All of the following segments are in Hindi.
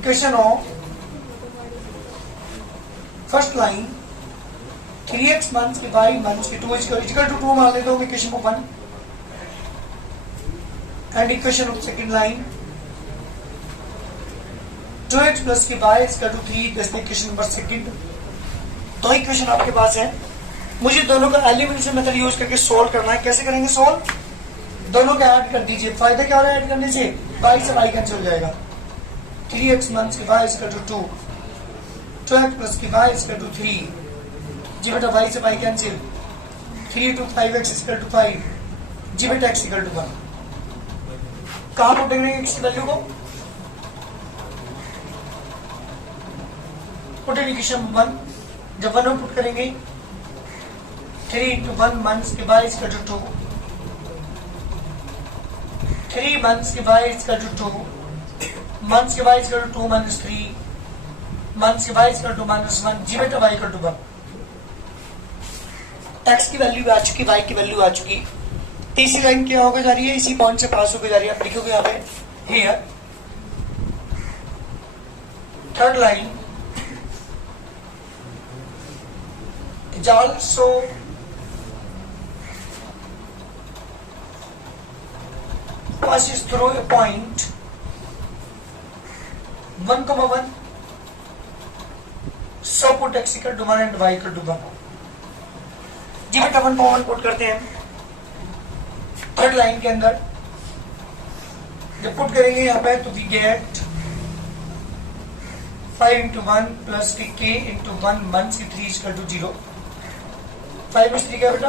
Equation of first line 3x minus की y माइनस की 2 इक्वल टू 2 मान लेता हूँ इक्वेशन को 1 and equation of second line 2x plus की y equal to 3 this equation number second. दो इक्वेशन आपके पास है, मुझे दोनों का एलिमिनेशन मेथड यूज करके सोल्व करना है। कैसे करेंगे सोल्व? दोनों का ऐड कर दीजिए। फायदा क्या हो रहा है ऐड करने से? y से y कैंसिल हो जाएगा। 3x माइनस की y equal to 2, 2x plus की y इक्वल टू 3, जी बेटा y से y cancel, 3 to 5x equal to 5, जी बेटा x इक्वल टू 1। कहाँ पुट करेंगे x की वैल्यू को? पुट इन इक्वेशन 1, जब 1 पुट करेंगे 3 into 1 माइनस के y इक्वल टू 2, 3 माइनस के y इक्वल टू 2, माइनस के y equal to 2 minus 3, minus के y इक्वल टू माइनस 1, जी बेटा y इक्वल टू 1। x की वैल्यू आ चुकी, y की वैल्यू आ चुकी। तीसरी लाइन क्या होकर जा रही है? इसी पॉइंट से पास होकर जा रही है। आप लिखोगे यहाँ पे here. Third line is also passes through a point 1,1, so put x equal to 1 and y equal to 1। जी बेटा 1,1 पुट करते हैं थर्ड लाइन के अंदर। जब पुट करेंगे यहाँ पे तो we get 5 into 1 plus k into 1 minus 3 equal to 0। 5 में 3 क्या बेटा?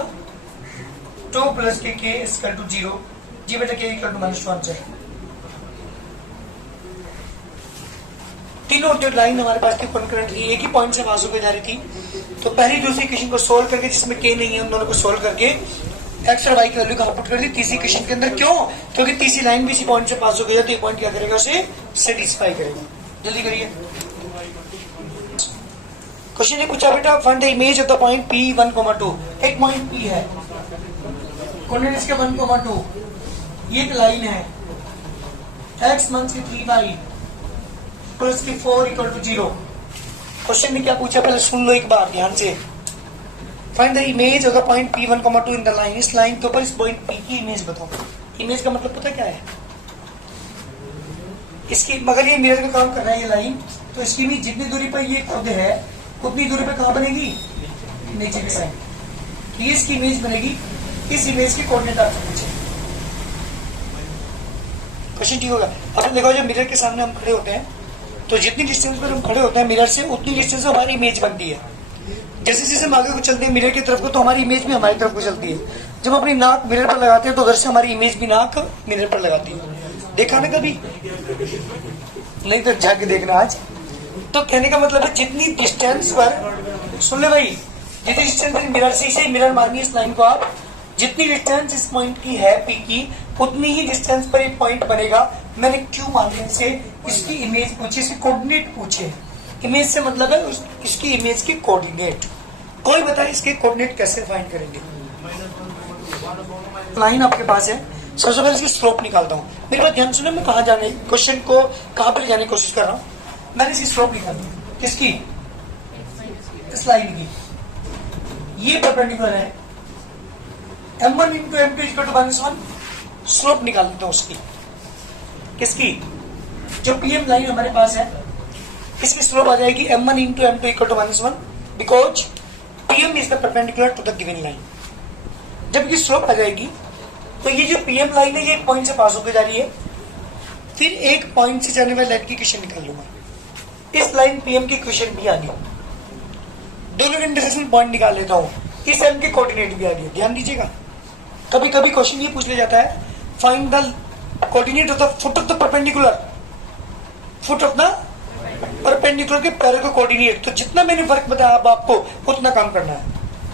2 प्लस के इक्वल टू 0, जी बेटा k इक्वल टू माइनस 1 से। तीनों लाइन हमारे पास की कॉन्करेंटली एक ही पॉइंट से पास होकर जा रही थी। तो पहली दूसरी इक्वेशन को सोल्व करके, जिसमें k नहीं है, उन दोनों को सोल्व करके x और y की वैल्यू कहाँ पुट कर दी? तीसरी इक्वेशन के अंदर। क्यों? क्योंकि तीसरी लाइन भी इसी पॉइंट से पास हो गई है, तो ये पॉइंट क्या करेगा? उसे सेटिस्फाई करेगा। जल्दी करिए। क्वेश्चन ने पूछा बेटा find the image of the point P 1,2। एक पॉइंट P है, कोऑर्डिनेट इसके 1,2, ये एक लाइन है, x माइनस की 3y प्लस की 4 इक्वल टू 0। क्वेश्चन ने क्या पूछा पहले सुन लो एक बार ध्यान से। Find the image of the point P 1,2 in the line. इस लाइन के ऊपर इस पॉइंट P की इमेज बताओ। इमेज का मतलब पता क्या है? इसकी, मगर ये मिरर का काम कर रहा है ये लाइन, तो इसकी भी जितनी दूरी पर ये खुद है उतनी दूरी पे कहाँ बनेगी? नीचे की साइड। तो ये इसकी इमेज बनेगी। इस इमेज की कोऑर्डिनेट आपसे पूछे। क्वेश्चन ठीक होगा। अब देखो जब मिरर के सामने हम खड़े होते हैं तो जितनी डिस्टेंस पर हम खड़े होते हैं मिरर से, उतनी डिस्टेंस से हमारी इमेज बनती है। जैसे जैसे हम आगे को चलते हैं मिरर की तरफ को, तो हमारी इमेज भी हमारी तरफ को चलती है। जब अपनी नाक मिरर पर लगाते हैं तो उधर से हमारी इमेज भी नाक मिरर पर लगाती है। देखा ना कभी? नहीं तो जाके देखना आज। तो कहने का मतलब है जितनी डिस्टेंस पर, सुन ले भाई, जितनी डिस्टेंस मिरर से, इसे मिरर मानिए इस लाइन को आप, जितनी डिस्टेंस इस पॉइंट की है P की, उतनी ही डिस्टेंस पर एक पॉइंट बनेगा। मैंने क्यों मानने से इसकी इमेज पूछी, इसकी कोऑर्डिनेट पूछे। इमेज से मतलब है इसकी इमेज की कोऑर्डिनेट। कोई बताए इसके कोऑर्डिनेट कैसे फाइंड करेंगे? लाइन आपके पास है, सबसे पहले इसकी स्लोप निकालता हूँ। मेरी बात ध्यान सुने, मैं कहाँ जाने क्वेश्चन को कहाँ पर जाने की कोशिश कर रहा हूँ। मैंने इसकी स्लोप निकाली। किसकी? इस लाइन की। ये परपेंडिकुलर है, m1 into m2 equal to -1। Slope निकाल लेते हैं उसकी। किसकी? जो PM लाइन हमारे पास है, इसकी स्लोप आ जाएगी m1 into m2 equal to -1, because PM is the perpendicular to the given line. जब ये स्लोप आ जाएगी तो ये जो PM लाइन है ये एक पॉइंट से पास होकर जा रही है, फिर एक पॉइंट से जाने वाली लाइन की इक्वेशन निकाल लूंगा। इस लाइन PM की इक्वेशन भी आ गई, दोनों के इंटरसेक्शन पॉइंट निकाल लेता हूँ। इस M के कोऑर्डिनेट भी आ गई। ध्यान दीजिएगा, कभी कभी क्वेश्चन ये पूछ लिया जाता है find the coordinate of the foot of the perpendicular, foot of the perpendicular के पैरों का कोऑर्डिनेट। तो जितना मैंने फर्क बताया अब आपको उतना काम करना है,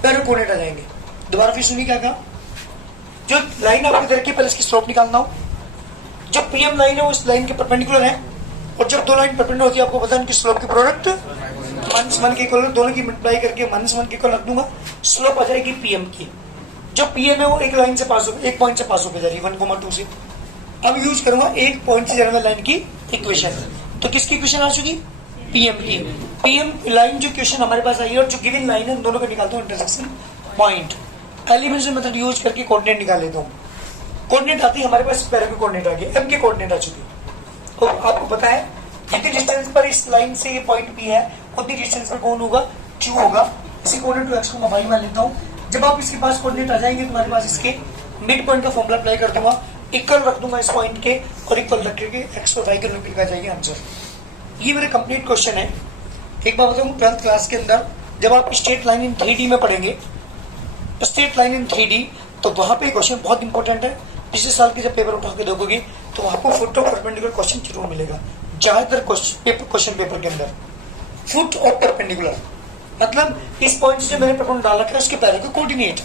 पैरों कोऑर्डिनेट आ जाएंगे। दोबारा फिर सुनिए क्या कहा। जो लाइन आपके इधर की, पहले इसकी स्लोप निकालना हो। जो PM लाइन है वो इस लाइन के परपेंडिकुलर है, और जब दो लाइन परपेंडिकुलर होती है आपको पता है उनकी स्लोप की प्रोडक्ट -1 के इक्वल, दोनों की मल्टीप्लाई करके -1 के इक्वल रख दूंगा। स्लोप आ जाएगी PM की। जो PM है वो एक लाइन से पास हो, एक पॉइंट से पास होकर जा रही है 1,2 से। अब यूज करूंगा एक पॉइंट से जाने वाली लाइन की इक्वेशन। तो किसकी इक्वेशन आ चुकी? पीएम की। पीएम लाइन जो क्वेश्चन हमारे पास आई है और जो गिवन लाइन है, उन दोनों को निकालता हूँ intersection point. Elements method use करके कोऑर्डिनेट निकाल लेता हूँ। कोऑर्डिनेट आती है हमारे पास, पैरा के कोऑर्डिनेट आ गए, एम के कोऑर्डिनेट आ चुकी। तो आपको पता है जितनी डिस्टेंस पर इस लाइन से ये पॉइंट पी है उतनी डिस्टेंस पर कौन होगा? क्यू होगा। इसी कोऑर्डिनेट टू एक्स को मैं वाई मान लेता हूँ। जब आप इसके पास कोऑर्डिनेट आ जाएंगे तुम्हारे पास इसके मिड पॉइंट का फॉर्मूला अप्लाई कर दूंगा, इक्वल रख दूंगा इस पॉइंट के और इक्वल रख के एक्स और वाई के रूप में आ जाएगी आंसर। ये मेरे कंप्लीट क्वेश्चन है। एक बार बताऊँ, 12th क्लास के अंदर जब आप स्ट्रेट लाइन इन 3D में पढ़ेंगे, स्ट्रेट लाइन इन 3D, तो वहां पे क्वेश्चन बहुत इंपॉर्टेंट है। पिछले साल के जब पेपर उठा के देखोगे तो आपको फुट और परपेंडिकुलर क्वेश्चन जरूर मिलेगा। ज्यादातर क्वेश्चन पेपर के अंदर फुट और परपेंडिकुलर मतलब इस पॉइंट से मैंने प्रपोन डाला था उसके पहले के कोऑर्डिनेट,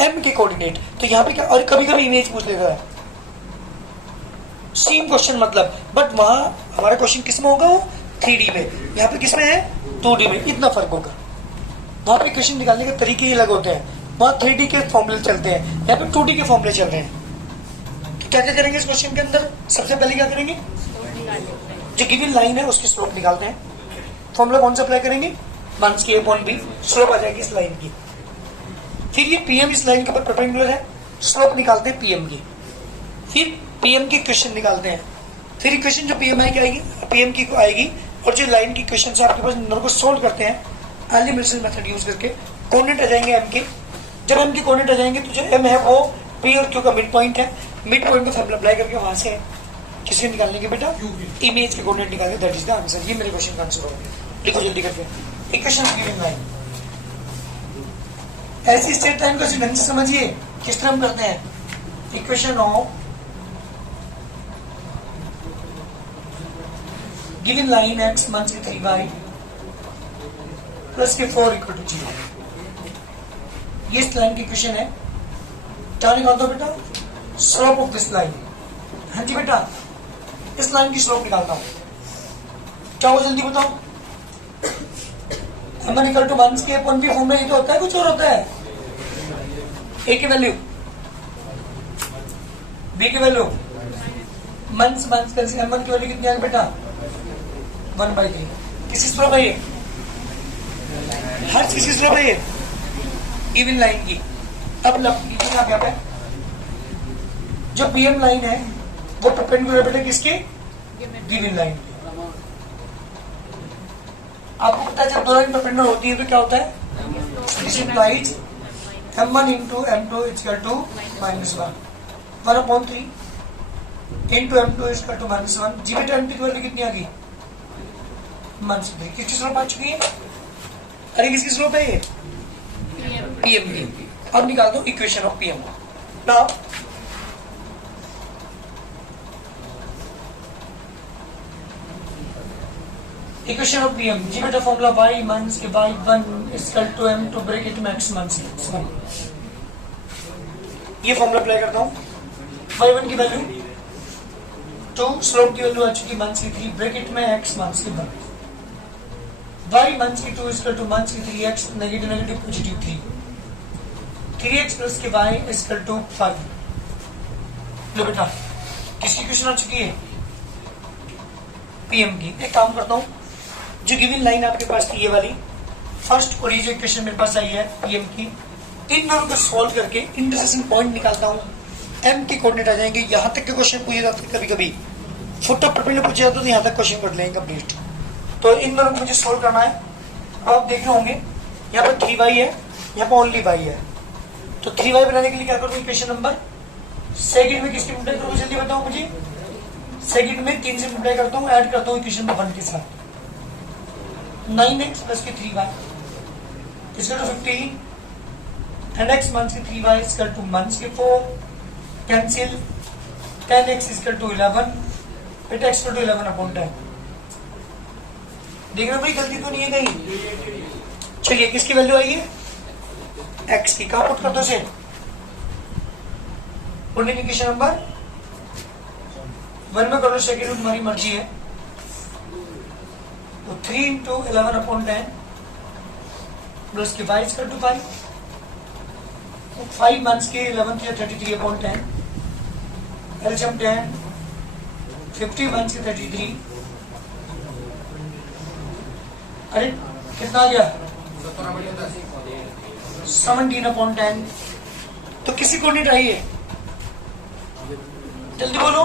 एम के कोऑर्डिनेट। तो यहाँ पे क्या, और कभी कभी इमेज पूछ लेता है, सेम क्वेश्चन मतलब, बट वहां हमारा क्वेश्चन किस में होगा? वो 3D में, यहाँ पे किस में है? 2D में। इतना फर्क होगा। वहां पे क्वेश्चन निकालने के तरीके ही अलग होते हैं। वहां 3D के फॉर्मूले चलते हैं, यहाँ पे 2D के फॉर्मूले चल रहे हैं। तो क्या क्या करेंगे इस क्वेश्चन के अंदर? सबसे पहले क्या करेंगे? जो गिवन लाइन है उसकी स्लोप निकालते हैं। फॉर्मूला कौन सा अप्लाई करेंगे? माइनस के अपॉन बी, स्लोप आ जाएगी इस लाइन की। फिर ये पीएम इस लाइन के ऊपर परपेंडिकुलर है, स्लोप निकालते हैं पीएम की। फिर पीएम की इक्वेशन निकालते हैं। फिर इक्वेशन जो पीएम आई की आएगी, पीएम की आएगी, और जो लाइन की इक्वेशन से आपके पास नंबर को सोल्व करते हैं एलिमिनेशन मेथड यूज करके। कोऑर्डिनेट आ जाएंगे एम के। जब एम के कोऑर्डिनेट आ जाएंगे तो जो एम है वो पी और क्यू का मिड पॉइंट है। मिड पॉइंट का फॉर्मूला अप्लाई करके वहां से किसके निकालने के बेटा? इमेज के कोऑर्डिनेट निकालने, दैट इज द आंसर। ये मेरे क्वेश्चन का आंसर होगा। लिखो जल्दी करके। इक्वेशन ऑफ गिवन लाइन, ऐसी स्ट्रेट लाइन को ढंग से समझिए किस तरह हम करते हैं। Equation of given line x minus 3y plus के 4 इक्वल टू 0। ये इस लाइन की इक्वेशन है। क्या निकाल दो बेटा? Slope of this line. हाँ जी बेटा, इस लाइन की स्लोप निकालता हूं। क्या हो जल्दी बताओ? एम इक्वल टू माइनस के अपॉन बी फॉर्मूला ये तो होता है, कुछ और होता है? ए की वैल्यू, बी की वैल्यू, माइनस माइनस कर एम वन की वैल्यू कितनी आ गई बेटा? 1/3। किसी स्लोप है ये? हर किसी स्लोप है ये गिवन लाइन की। अब आप यहाँ पे जो पीएम लाइन है वो परपेंडिकुलर बेटा किसके? गिवन लाइन की। आपको पता है जब दो लाइन परपेंडिकुलर होती है तो क्या होता है? This implies m1 into m2 is equal to -1 1/3 into m2 is equal to -1। जी बेटा m की वैल्यू कितनी आ गई? -3। किसकी स्लोप आ चुकी है? अरे किसकी स्लोप है ये? पीएम की। अब निकाल दो equation of PM. Now equation of PM, जी बेटा फॉर्मूला y माइनस के y1 is equal to m2 bracket में x माइनस 1। ये फॉर्मूला अप्लाई करता हूँ। y1 की वैल्यू 2, स्लोप की वैल्यू आ चुकी माइनस की 3 ब्रैकेट में x माइनस की 1। y माइनस की 2 is equal to माइनस की 3x negative negative positive 3x plus के y is equal to 5। लो बेटा किसकी इक्वेशन आ चुकी है? पीएम की। एक काम करता हूँ, जो गिवन लाइन आपके पास थी ये वाली फर्स्ट, और ये जो इक्वेशन मेरे पास आई है पीएम की, इन दोनों को सॉल्व करके इंटरसेक्शन पॉइंट निकालता हूँ। एम के कोऑर्डिनेट आ जाएंगे। यहाँ तक के क्वेश्चन पूछे जाते हैं, कभी कभी फुट ऑफ परपेंडिकुलर पूछे जाते हैं, तो यहाँ तक क्वेश्चन पढ़ लेंगे कंप्लीट। तो इन दोनों को मुझे सॉल्व करना है। अब आप देख रहे होंगे यहाँ पर 3y है, यहाँ पर ओनली y है। तो 3y बनाने के लिए क्या करूँ? इक्वेशन नंबर सेकंड में किसकी मल्टीप्लाई करूँ जल्दी बताओ मुझे? सेकंड में 3 से मल्टीप्लाई करता हूँ, ऐड करता हूँ इक्वेशन नंबर 1 के साथ। 9x प्लस के 3y is equal to 15 and x minus के 3y is equal to minus के 4 cancel 10x is equal to 11 बेटा x इक्वल टू 11/10। देख रहे हो भाई गलती तो नहीं है कहीं? चलिए किसकी वैल्यू आई है? x की। कहां पुट कर दो इसे? पुटिंग इक्वेशन नंबर 1 में कर लो, सेकंड तुम्हारी मर्जी है। तो 3 into 11/10 प्लस के y इक्वल टू 5। 5 माइनस के 11 किया 33/10 एलसीएम 10 50 माइनस के 33 अरे कितना आ गया 17/10। तो किसी कोऑर्डिनेट आई है, जल्दी बोलो।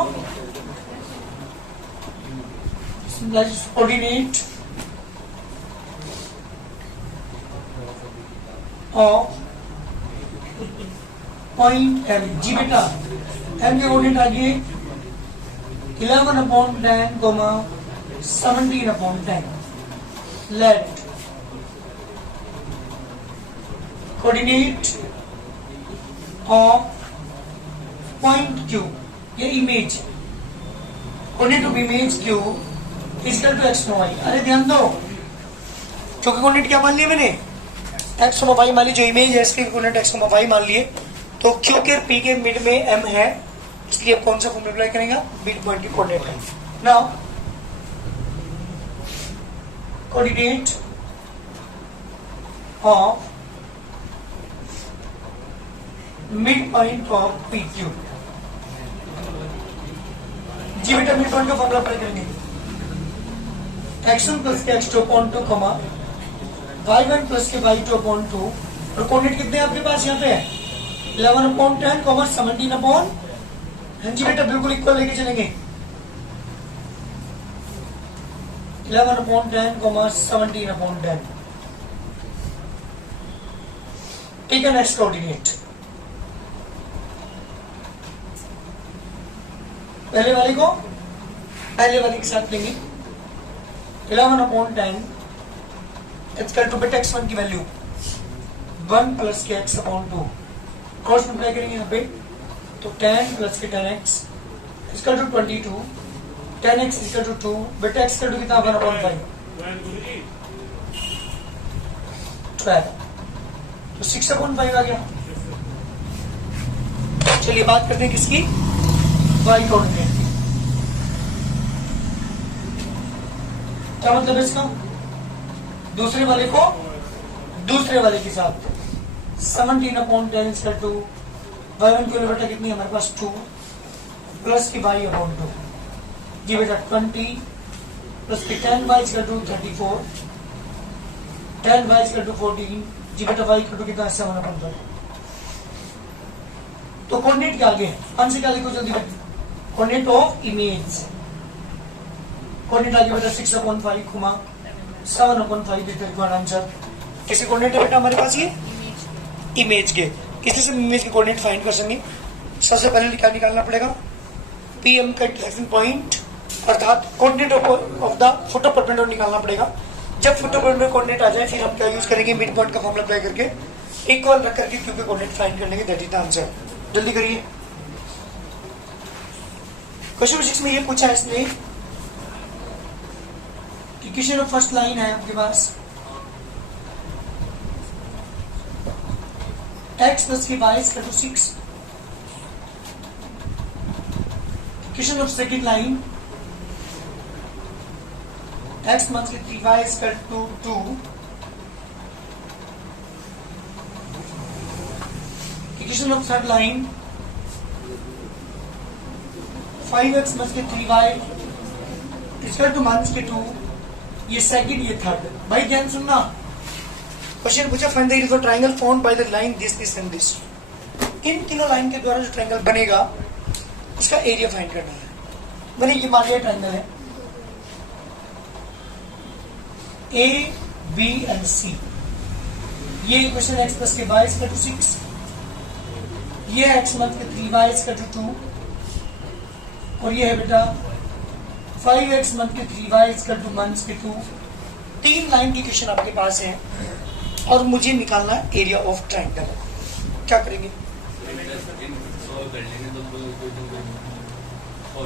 Coordinate of point M. जी बेटा एम के कोऑर्डिनेट आ गए 11/10, 17/10। Let coordinate of point Q, ये image, coordinate of image Q equal to x y. अरे ध्यान दो, क्योंकि कोऑर्डिनेट क्या मान लिया मैंने, एक्स वाई मान ली, जो इमेज है इसके कोऑर्डिनेट एक्स वाई मान लिए। तो क्यू के पी के मिड में एम है, इसलिए कौन सा फॉर्मूला अप्लाई करेगा, मिड पॉइंट की कोऑर्डिनेट है। Now coordinate of mid point of P Q. जी बेटा मिड पॉइंट का फॉर्मूला अप्लाई करेंगे, x1 प्लस के x2 अपॉन 2, y1 प्लस के y2 अपॉन 2। और कोऑर्डिनेट कितने आपके पास यहाँ पे है 11/10, 17/। हाँ जी बेटा बिल्कुल इक्वल लेके चलेंगे, 11/10, 17/10। ठीक है, नेक्स्ट कोऑर्डिनेट पहले वाले के साथ लेंगे 11/10 इक्वल टू बेटा x1 की वैल्यू 1 प्लस के x अपॉन 2, क्रॉस मल्टीप्लाई करेंगे यहाँ पे, तो 10 प्लस के 10x equal to 22, 10x equal to 2, बेटा x इक्वल टू कितना 1/5, 12, तो 6/5 आ गया। चलिए बात करते हैं किसकी, y कोऑर्डिनेट की। क्या मतलब है इसका, दूसरे वाले के साथ 17/10 इक्वल टू y1 की बेटा कितनी है हमारे पास 2 प्लस की y अपॉन 2। जी बेटा 20 प्लस की 10y equal to 34, 10y equal to 14। जी बेटा y इक्वल टू कितना 7/5। तो कोऑर्डिनेट क्या आगे आंसर क्या लिखो जल्दी बेटा, कोऑर्डिनेट ऑफ इमेज, कोऑर्डिनेट आगे बेटा 6/5 घुमा 7/5 इज द रिक्वायर्ड आंसर। किसी कोऑर्डिनेट है बेटा हमारे पास ये इमेज के, किसी से इमेज के कोऑर्डिनेट फाइंड कर सकेंगे। सबसे पहले क्या निकालना पड़ेगा, पीएम का इंटरसेक्शन पॉइंट अर्थात coordinate of the foot of perpendicular निकालना पड़ेगा। जब फुट ऑफ परपेंडिकुलर कोऑर्डिनेट आ जाए फिर हम क्या यूज करेंगे, मिड पॉइंट का फॉर्मूला अप्लाई करके इक्वल रख करके क्यू के कोऑर्डिनेट फाइंड कर लेंगे, दैट इज द आंसर। जल्दी करिए। क्वेश्चन 6 में ये पूछा है इसने, इक्वेशन ऑफ फर्स्ट लाइन है आपके पास x प्लस की y equal to 6। Equation of second line x plus की 3y equal to 2। Equation of third line 5x plus की 3y इक्वल टू -2। ये सेकंड ये थर्ड। भाई ध्यान सुनना, क्वेश्चन पूछा find the area of triangle formed by the line this and this. इन तीनों लाइन के द्वारा जो ट्रायंगल बनेगा उसका एरिया फाइंड करना है। मैंने ये मान लिया ट्रायंगल है ए बी एंड सी। ये इक्वेशन x प्लस के y इक्वल टू 6, ये x प्लस के 3y इक्वल टू 2 और ये है बेटा 5x प्लस के 3y इक्वल टू -2। तीन लाइन की इक्वेशन आपके पास है और मुझे निकालना है एरिया ऑफ ट्रायंगल। क्या करेंगे,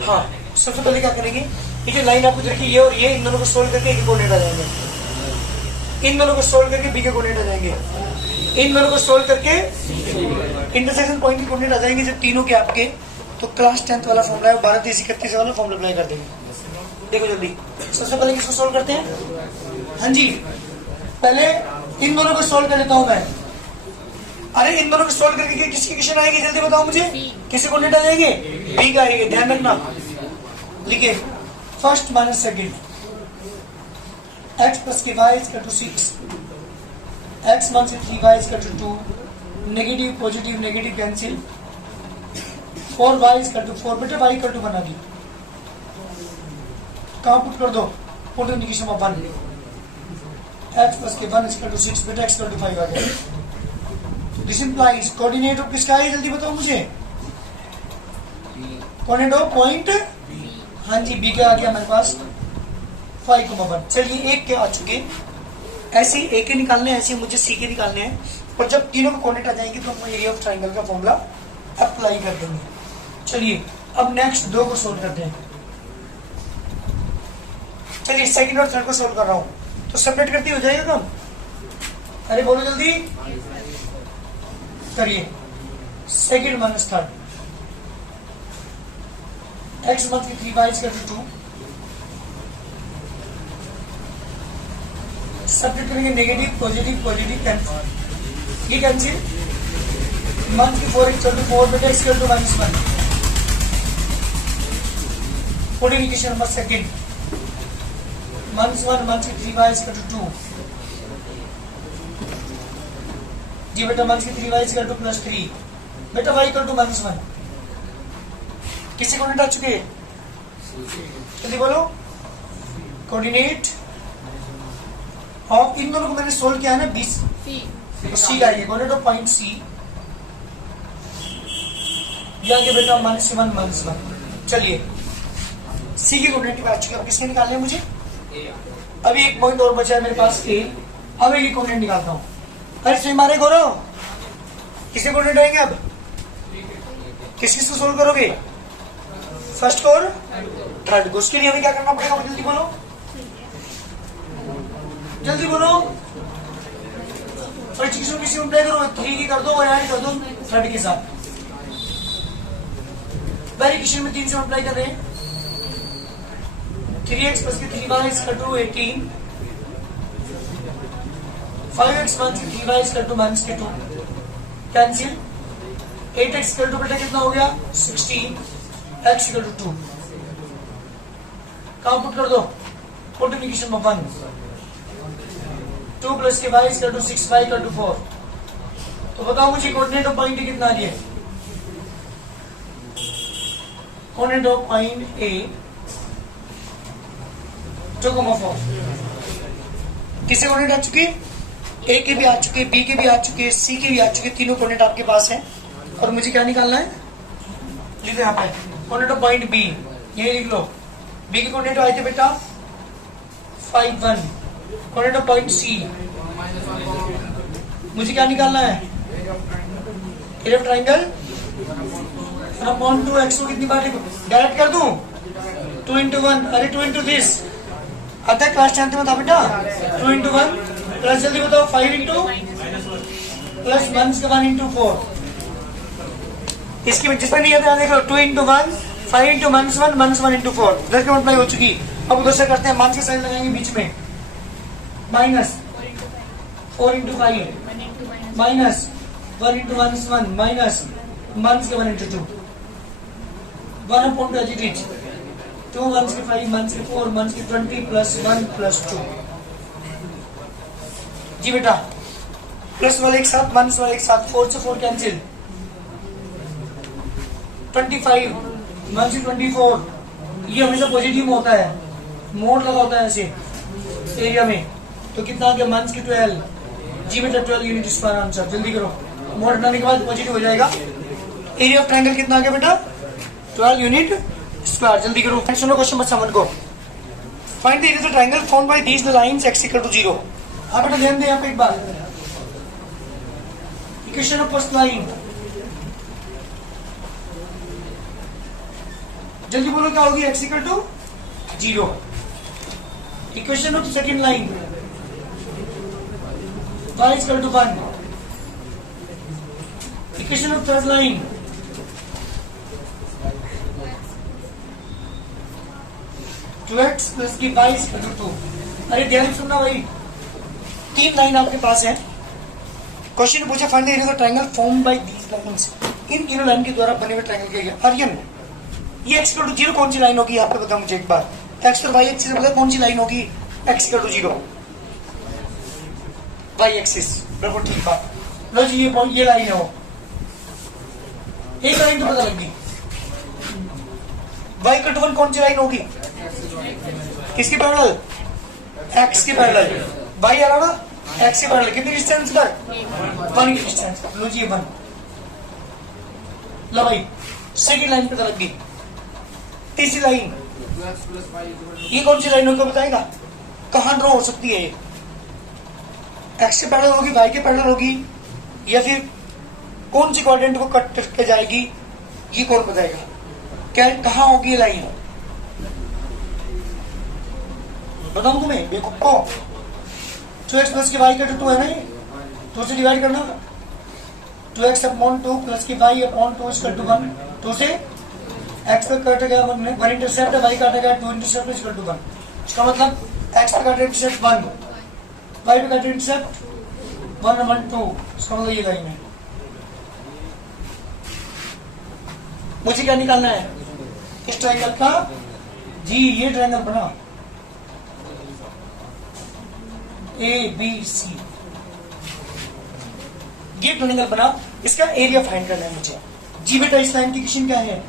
हाँ सबसे पहले क्या करेंगे, ये जो लाइन आपको देखिए ये और ये, इन दोनों को सोल्व करके एक कोऑर्डिनेट आ जाएंगे, इन दोनों को सोल्व करके बी के कोऑर्डिनेट आ जाएंगे, इन दोनों को सोल्व करके इंटरसेक्शन पॉइंट के कोऑर्डिनेट आ जाएंगे। जब तीनों के आपके तो क्लास 10th वाला फॉर्मूला है 12, 30, 31 वाला फॉर्मूला अप्लाई कर देंगे। देखो जल्दी, सबसे पहले किसको सोल्व करते हैं, हाँ जी पहले इन दोनों को सोल्व कर लेता हूं मैं। अरे इन दोनों को सोल्व करके किसकी इक्वेशन आएगी जल्दी बताओ मुझे, किसी कोऑर्डिनेट आ जाएंगे, बी का आएंगे। ध्यान रखना, लिखिए first minus second, x plus k y is equal to 6, x minus 3y is equal to 2, negative positive negative cancel, 4y is equal to 4, बेटे y equal to बना दी, कहाँ पुट कर दो, put in equation of 1, x plus k 1 is equal to 6, बेटे x equal to 5 आ गया। दिस इंप्लाइज कोऑर्डिनेट ऑफ किसका है, जल्दी बताओ मुझे, कोऑर्डिनेट ऑफ पॉइंट, हाँ जी बी का आ गया मेरे पास 5,1। चलिए एक के आ चुके, ऐसे ए के निकालने हैं, ऐसे मुझे सी के निकालने हैं, और जब तीनों में कोऑर्डिनेट आ जाएंगे तो हम एरिया ऑफ ट्रायंगल का फॉर्मूला अप्लाई कर देंगे। चलिए अब नेक्स्ट दो को सोल्व करते हैं। चलिए सेकंड और थर्ड को सोल्व कर रहा हूं, तो सेपरेट करती हो जाएगा काम, अरे बोलो जल्दी करिए। सेकंड माइनस थर्ड, x मत की 3y is equal to 2, subtract करेंगे नेगेटिव पॉजिटिव पॉजिटिव कैंसिल, ये कैंसिल, मंथ की 4 इक्वल टू 4, बेटा x equal to -1, putting equation number second, -1 मंथ की 3y is equal to 2, जी बेटा मंथ की 3y is equal to +3, बेटा y इक्वल टू -1, किसी कोऑर्डिनेट आ चुके, जल्दी बोलो, कोऑर्डिनेट और इन दोनों को मैंने सोल्व किया है ना, 20 सी का ये कोऑर्डिनेट ऑफ पॉइंट सी, दिया गया बेटा -1 चलिए सी के कोऑर्डिनेट आ चुके, अब किसके निकालने हैं मुझे, अभी एक पॉइंट और बचा है मेरे पास ए, अब एक कोऑर्डिनेट निकालता हूँ। अरे सही मारे गौरव, किसके कोऑर्डिनेट आएंगे अब, किस किस को सोल्व करोगे, फर्स्ट और थर्ड को, उसके लिए हमें क्या करना पड़ेगा, जल्दी बोलो जल्दी बोलो, फर्स्ट इक्वेशन किसी में अप्लाई करो, 3 की कर दो और ऐड कर दो थर्ड के साथ, पहली इक्वेशन में 3 से अप्लाई कर रहे हैं, 3x plus 3y is equal to 18, 5x minus 3y is equal to -2, cancel, 8x equal to बेटा कितना हो गया 16, x equal to 2, कहाँ पुट कर दो, पुट इन इक्वेशन में 1, 2 plus k y is equal to 6, y equal to 4, तो बताओ मुझे कोऑर्डिनेट ऑफ पॉइंट कितना आ रहा है, कोऑर्डिनेट ऑफ पॉइंट ए 2,4, किससे कोऑर्डिनेट आ चुके, ए के भी आ चुके, बी के भी आ चुके, सी के भी आ चुके, तीनों कोऑर्डिनेट आपके पास हैं, और मुझे क्या निकालना है, लिखो यहाँ पे कोऑर्डिनेट ऑफ पॉइंट बी, ये लिख लो, बी के कोऑर्डिनेट आए थे बेटा 5,1, कोऑर्डिनेट ऑफ पॉइंट सी, मुझे क्या निकालना है, area of triangle upon 2x को कितनी बार डायरेक्ट कर दूं, 2 into 1, अरे 2 into this आता है क्लास 10 में था बेटा, 2 into 1 प्लस जल्दी बताओ 5 into प्लस 1 into 4, इसकी जिसमें नहीं आता देखो 2 into 1 5 into -1 into 4, 10 की मल्टीप्लाई हो चुकी। अब उधर से करते हैं, मान के साइन लगाएंगे बीच में, minus 4 into 5 minus 1 into -1 minus -1 into 2, 1 upon 2 as it is, 2 1s के 5 1s के 4 1s के 20 plus 1 plus 2, जी बेटा प्लस वाले एक साथ माइनस वाले एक साथ, 4 से 4 कैंसिल, 25 1 से 24, ये हमेशा पॉजिटिव होता है, मोड लगा होता है ऐसे एरिया में, तो कितना आ गया 1 के 12, जी बेटा 12 यूनिट स्क्वायर आंसर, जल्दी करो, मोड हटाने के बाद पॉजिटिव हो जाएगा, एरिया ऑफ ट्रायंगल कितना आ गया बेटा 12 यूनिट स्क्वायर, जल्दी करो। सुनो क्वेश्चन नंबर 7 को, find the area of triangle formed by these the lines x equal to 0। हाँ बेटा ध्यान दे यहाँ पे एक बार, इक्वेशन ऑफ फर्स्ट लाइन, जल्दी बोलो क्या होगी, x equal to 0, equation of second line, y is equal to 1, equation of third line, x plus की y is equal to 2। अरे ध्यान से सुनना भाई, 3 लाइन आपके पास है, क्वेश्चन पूछा find the area of triangle formed by these lines, इन तीनों लाइन के द्वारा बने हुए ट्रायंगल के एरिया। आर्यन ये x equal to 0 कौन सी लाइन होगी, आपको बताओ मुझे एक बार, x और y एक्सिस में कौन सी लाइन होगी, X equal to 0, Y axis, बिल्कुल ठीक बात। लो जी ये लाइन है वो, एक लाइन तो पता लग गई। वाई इक्वल टू 1 कौन सी लाइन होगी? किसकी पैरेलल? एक्स की पैरेलल। वाई आ रहा ना एक्स के पैरेलल, कितनी डिस्टेंस पर? 1 की डिस्टेंस। लो जी 1। लो भाई सेकंड लाइन पता लग गई। तीसरी लाइन, ये कौन सी लाइन होगी बताएगा? कहां ड्रॉ हो सकती है? एक्स के पैरेलल होगी, वाई के पैरेलल होगी, या फिर कौन सी कोऑर्डिनेट को कट करके जाएगी, ये कौन बताएगा? क्या कहां होगी ये लाइन? बताऊं तुम्हें बेवकूफ को? 2x प्लस की वाई का 2 है ना, ये 2 से डिवाइड करना, 2x अपॉन 2 प्लस की वाई अपॉन 2 इक्वल टू 1। 2 से x पे कट गया 1 इंटरसेप्ट है, y काटा गया 2 इंटरसेप्ट इक्वल टू 1। इसका मतलब x पे काटा इंटरसेप्ट 1, y पे काटा इंटरसेप्ट 1 1 2। इसका मतलब ये लाइन है। मुझे क्या निकालना है? इस ट्रायंगल का जी, ये ट्रायंगल बना ABC, ये ट्रायंगल बना, इसका एरिया फाइंड करना है मुझे। जी बेटा इस लाइन की इक्वेशन क्या है?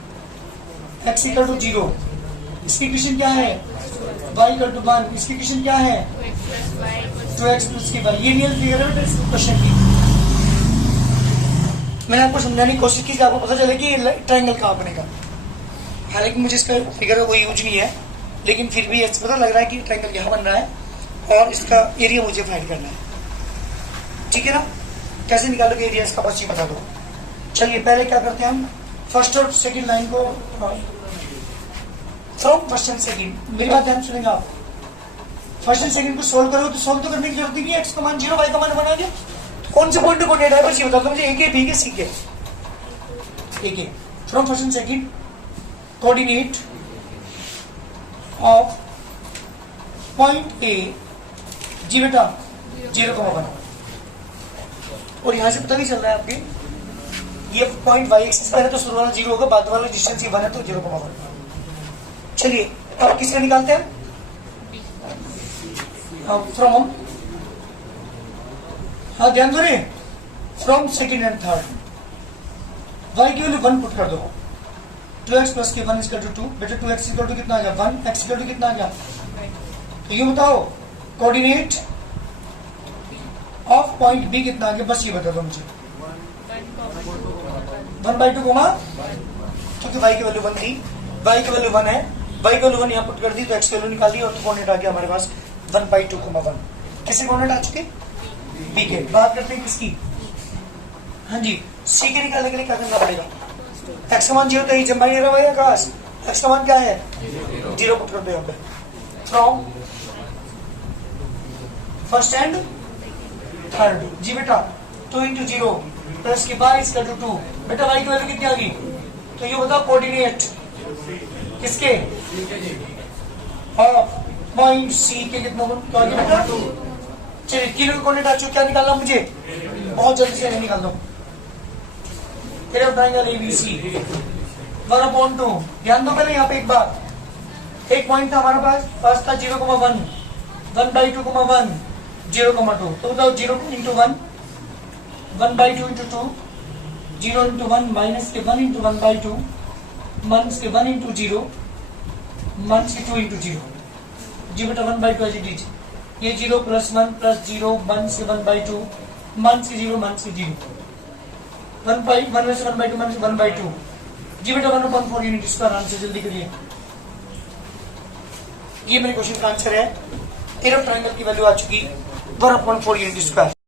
x equal to 0। इसकी इक्वेशन क्या है? y equal to 1। इसकी इक्वेशन क्या है? 2x प्लस की y। ये रियल फिगर है इस क्वेश्चन की। मैंने आपको समझाने की कोशिश की कि आपको पता चले कि ट्रायंगल कहाँ बनेगा। हालांकि मुझे इसका फिगर कोई यूज नहीं है, लेकिन फिर भी ऐसा पता लग रहा है कि ट्रायंगल यहाँ बन रहा है और इसका एरिया मुझे फाइंड करना है। ठीक है ना? कैसे निकालोगे एरिया इसका, बस ये बता दो। चलिए पहले क्या करते हैं हम, फर्स्ट और सेकंड लाइन को फ्रॉम फर्स्ट एंड सेकंड, मेरी बात ध्यान सुनेंगे आप। फर्स्ट एंड सेकंड को सोल्व करो तो सोल्व तो करने की जरूरत नहीं है। एक्स का मान 0, वाई का मान 1 आ गया। कौन से पॉइंट को कोऑर्डिनेट है बस ये बता दो मुझे। एक है, बी के, सी के। एक है from first and second coordinate of point A, जी बेटा 0,1। और यहां से पता नहीं चल रहा है आपके, ये पॉइंट वाई एक्सिस पर है तो शुरू वाला 0 होगा, बाद वाला डिस्टेंस ये 1 है तो 0,1। चलिए अब किसका निकालते हैं? फ्रॉम, हाँ ध्यान दो रे, from second and third. Y की वैल्यू 1 पुट कर दो। 2x प्लस के 1 इक्वल टू 2। बेटा 2x इक्वल टू कितना आ गया? 1। x इक्वल टू कितना आ गया? तो ये बताओ कोऑर्डिनेट ऑफ पॉइंट बी कितना आ गया, बस ये बता दो मुझे। 1/2 कोमा, क्योंकि y की वैल्यू 1 थी, y की वैल्यू 1 है, y की वैल्यू 1 यहाँ पुट कर दी तो x की वैल्यू निकाल दी और कोऑर्डिनेट आ गया हमारे पास 1/2, 1। किसके कोऑर्डिनेट आ चुके? b के। बात करते हैं किसकी? हाँ जी, c के निकालने के लिए क्या करना पड़ेगा? x का मान 0 तो जब नहीं रहा है आकाश, x का मान क्या है? 0 पुट कर दो यहाँ पे। फ्रॉम फर्स्ट एंड थर्ड, जी बेटा 2 into 0 प्लस की y इक्वल टू 2। बेटा y की वैल्यू कितनी आ गई? तो ये बताओ कोऑर्डिनेट किसके? ऑफ पॉइंट सी के कितना आ गया बेटा? चलिए तीनों के कोऑर्डिनेट आ चुके, क्या निकालना मुझे? बहुत जल्दी से निकाल दो। फिर ट्रायंगल एबीसी 1/2। ध्यान दो पहले यहाँ पे एक बात, एक पॉइंट था हमारे पास था 0,1, 1/2, 1, 0,2। तो बताओ 0 into 1, 1/2 into 2, 0 into 1 माइनस के 1 into 1/2, माइनस के 1 into 0, माइनस के 2 into 0। जी बेटा 1/2 एज इट इज। ये 0 प्लस 1 प्लस 0 माइनस के 1/2, माइनस के 0, माइनस के 0, 1/1 माइनस 1/2 माइनस 1/2। जी बेटा 1/4 यूनिट। इसका आंसर जल्दी करिए। ये मेरे क्वेश्चन का आंसर है। एरो ट्रायंगल की वैल्यू आ चुकी 1/4 यूनिट स्क्वायर।